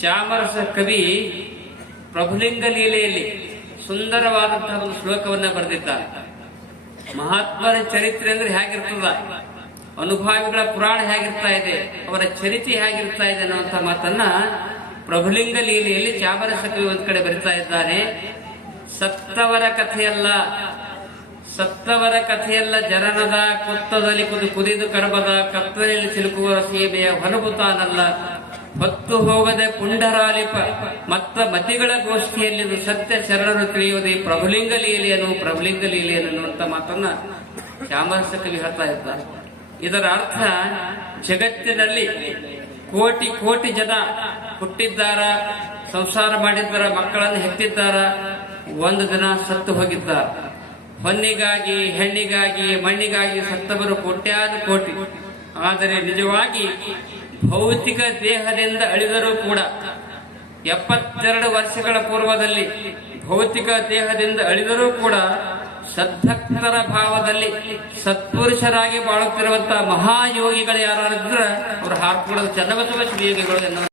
ಚಾಮರಸ ಕವಿ ಪ್ರಭುಲಿಂಗ ಲೀಲೆಯಲ್ಲಿ ಸುಂದರವಾದಂತಹ ಒಂದು ಶ್ಲೋಕವನ್ನ ಬರೆದಿದ್ದಾರೆ ಮಹಾತ್ಮರ ಚರಿತ್ರೆ ಅಂದ್ರೆ ಹೇಗಿರ್ತದ? ಅನುಭಾವಿಗಳ ಪುರಾಣ ಹೇಗಿರ್ತಾ ಇದೆ? ಅವರ ಚರಿತ್ರೆ ಹೇಗಿರ್ತಾ ಇದೆ ಅನ್ನುವಂತ ಮಾತನ್ನ ಪ್ರಭುಲಿಂಗ ಲೀಲೆಯಲ್ಲಿ ಚಾಮರಸ ಕವಿ ಒಂದ್ ಕಡೆ ಬರಿತಾ ಇದ್ದಾನೆ. ಸತ್ತವರ ಕಥೆಯಲ್ಲ ಸತ್ತವರ ಕಥೆಯಲ್ಲ ಜನನದ ಕೊತ್ತದಲ್ಲಿ ಕುದು ಕುದಿದು ಕಡಬದ ಕತ್ತಲೆಯಲ್ಲಿ ಸಿಲುಕುವ ಸೀಮೆಯ ಹೊಲಬುತಾನಲ್ಲ ಹೊತ್ತು ಹೋಗದೆ ಪುಂಡರಾಲಿಪ ಮತ್ತ ಮತಿಗಳ ಗೋಷ್ಠಿಯಲ್ಲಿ ಸತ್ಯ ಶರಣರು ತಿಳಿಯುವುದೇ ಪ್ರಭುಲಿಂಗ ಲೀಲೆಯನ್ನು ಪ್ರಭುಲಿಂಗ ಲೀಲೆಯನ್ನು ಅನ್ನುವಂಥ ಮಾತನ್ನ ಶ್ಯಾಮರಸ ಕವಿ ಹೇಳ್ತಾ ಇದ್ದಾರೆ. ಇದರ ಅರ್ಥ ಜಗತ್ತಿನಲ್ಲಿ ಕೋಟಿ ಕೋಟಿ ಜನ ಹುಟ್ಟಿದ್ದಾರ, ಸಂಸಾರ ಮಾಡಿದ್ದಾರ, ಮಕ್ಕಳನ್ನು ಹೆತ್ತಿದ್ದಾರ, ಒಂದು ದಿನ ಸತ್ತು ಹೋಗಿದ್ದ ಹೊನ್ನಿಗಾಗಿ, ಹೆಣ್ಣಿಗಾಗಿ, ಮಣ್ಣಿಗಾಗಿ ಸತ್ತವರು ಕೋಟ್ಯಾನು ಕೋಟಿ ಆದರೆ ನಿಜವಾಗಿ ಭೌತಿಕ ದೇಹದಿಂದ ಅಳಿದರೂ ಕೂಡ ಎಪ್ಪತ್ತೆರಡು ವರ್ಷಗಳ ಪೂರ್ವದಲ್ಲಿ ಭೌತಿಕ ದೇಹದಿಂದ ಅಳಿದರೂ ಕೂಡ ಸದ್ಭಕ್ತರ ಭಾವದಲ್ಲಿ ಸತ್ಪುರುಷರಾಗಿ ಬಾಳುತ್ತಿರುವಂತಹ ಮಹಾಯೋಗಿಗಳು ಯಾರಾದ್ರೆ ಅವರು ಹಾಕೊಳ್ಳೋದು ಚನ್ನಬಸವ ಯೋಗಿಗಳು ಎನ್ನುವ